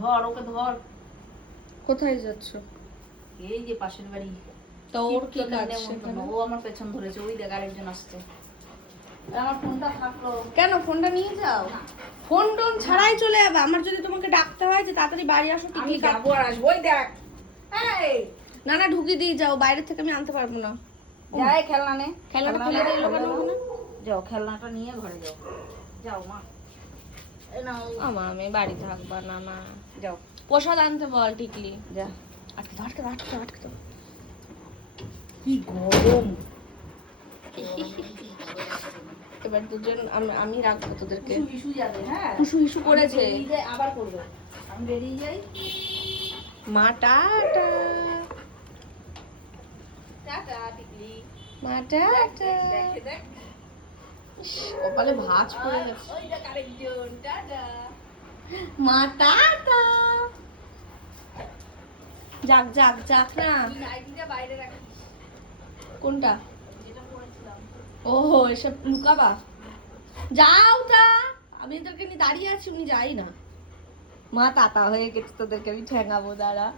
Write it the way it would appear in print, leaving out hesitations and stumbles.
ধর ওকে ধর। কোথায় যাচ্ছ? এই যে পাশের বাড়ি। তো ওর কি কাজ সেখানে? ও আমার পেছন ধরেছে, ওই দেখ আরেকজন আসছে। আমার ফোনটা থাকলো। কেন ফোনটা নিয়ে যাও? ফোন টোন ছাড়াই চলে যাবে। আমার যদি তোমাকে ডাকতে হয় যে তাড়াতাড়ি বাড়ি আসো, আমি টিকলি যাবো আর আসবো, ওই দেখ। এই না না, ঢুকিয়ে দিয়ে যাও, বাইরে থেকে আমি আনতে পারবো না। যাই খেলনা নে। খেলনাটা তুলে দিয়ে এলো কেন ওখানে? যাও খেলনাটা নিয়ে ঘরে যাও। যাও মা। এই নাও। আমি বাড়ি থাকবা না না। যাও প্রসাদ আনতে বল টিকলি। যা। আটকে দাও আটকে দাও আটকে দাও আটকে দাও। কি গরম। এবার দুজন আমি রাখবো তোদেরকে। হিসু যাবে, হ্যাঁ হুসু হিসু করেছে। আমি বেরিয়ে যাই, আবার করবে। আমি বেরিয়ে যাই। মা টাটা। টাটা টিকলি। মা টাটা। দেখ দেখ। ইস, কপালে ভাঁজ পড়ে গেছে। ওই দেখ আরেকজন। টাটা। মা টাটা। যাক যাক যাক না। তুই নাইটিটা বাইরে রাখিস। কোনটা? যেটা পরেছিলাম। ও এসব লুকাবা? যাও তা। আমি তোকে নিয়ে দাঁড়িয়ে আছি, উনি যাই না। মা তাতা হয়ে গেছে, তোদেরকে আমি ঠেঙাবো, দাঁড়া।